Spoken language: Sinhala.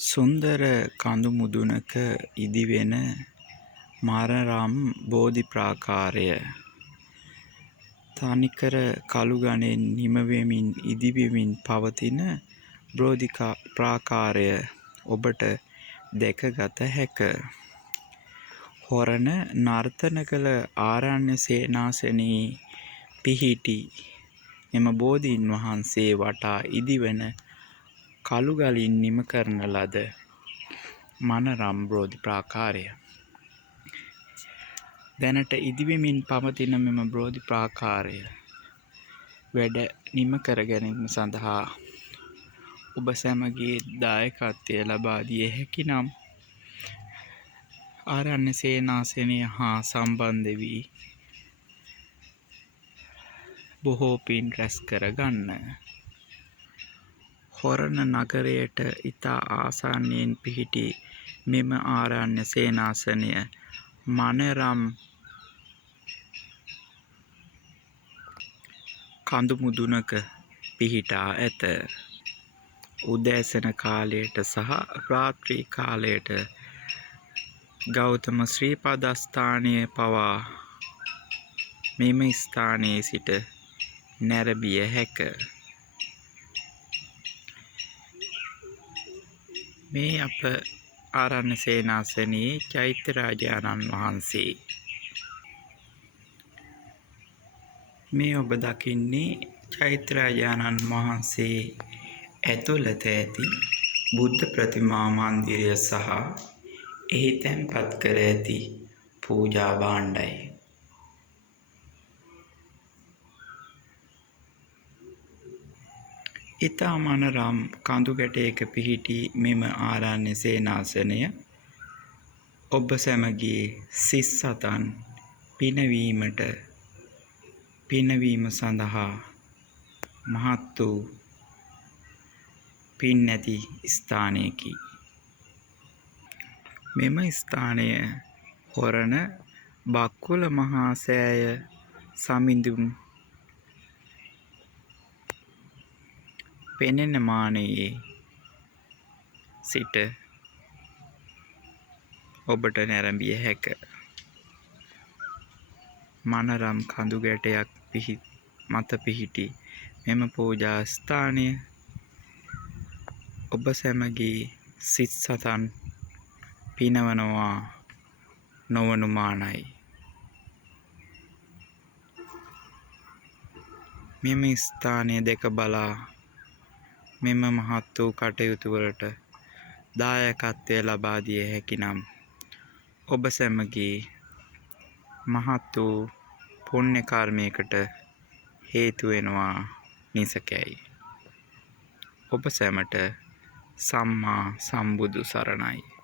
සුන්දර කඳු මුදුනක ඉදිවෙන මනරම් බෝධි ප්‍රාකාරය තනිකර කළු ගණෙන් නිමවෙමින් ඉදිවෙමින් පවතින බෝධි ප්‍රාකාරය ඔබට දැකගත හැක. හොරණ නර්තන කළ ආරණ්‍ය සේනාසනයේ පිහිටි මෙම බෝධීන් වහන්සේ වටා ඉදිවන කළු ගලින් නිම කරන ලද මනරම් බෝධි ප්‍රාකාරය. දැනට ඉදිවෙමින් පවතින මෙම බෝධි ප්‍රාකාරය වැඩ නිම කර ගැනීම සඳහා ඔබ සැමගේ දායකත්වය ලබා දිය හැකි නම් ආරණ්‍ය සේනාසනය හා සම්බන්ධ වී බොහෝ පින් රැස් කරගන්න. හොරණ නගරයට ඉතා ආසන්නයෙන් පිහිටි මෙම ආරණ්‍ය සේනාසනය මනරම් කඳු මුදුනක පිහිටා ඇත. උදෑසන කාලයට සහ රාත්‍රී කාලයට ගෞතම ශ්‍රී පදස්ථානය පවා මෙම ස්ථානයේ සිට නැරඹිය හැක. මේ අප ආරණ්‍ය සේනාසනයේ චෛත්‍යරාජාණන් වහන්සේ. මේ ඔබ දකින්නේ චෛත්‍යරාජාණන් වහන්සේ ඇතුළත ඇති බුද්ධ ප්‍රතිමා මන්දිරය සහ එහි තැන්පත් කර ඇති පූජා භාණ්ඩයි. ඉතා මනරම් කඳු ගැටයක පිහිටි මෙම ආරණ්‍ය සේනාසනය ඔබ සැමගේ සිත් සතන් පිනවීම සඳහා මහත් වූ පින් ඇති ස්ථානයකි. මෙම ස්ථානය හොරණ බක්කුල මහා සෑය සමිඳුන් පෙනෙන මානයේ සිට ඔබට නැරඹිය හැක. මනරම් කඳු ගැටයක් මත පිහිටි මෙම පූජා ස්ථානය ඔබ සැමගේ සිත් සතන් පිනවනවා නොවනු මානයි. මෙම ස්ථානය දැක බලා මෙම මහත් වූ කටයුතු වලට දායකත්වය ලබා දිය හැකි නම් ඔබ සැමගේ මහත් වූ පුණ්‍ය කර්මයකට හේතු වෙනවා නිසැකයි. ඔබ සැමට සම්මා සම්බුදු සරණයි.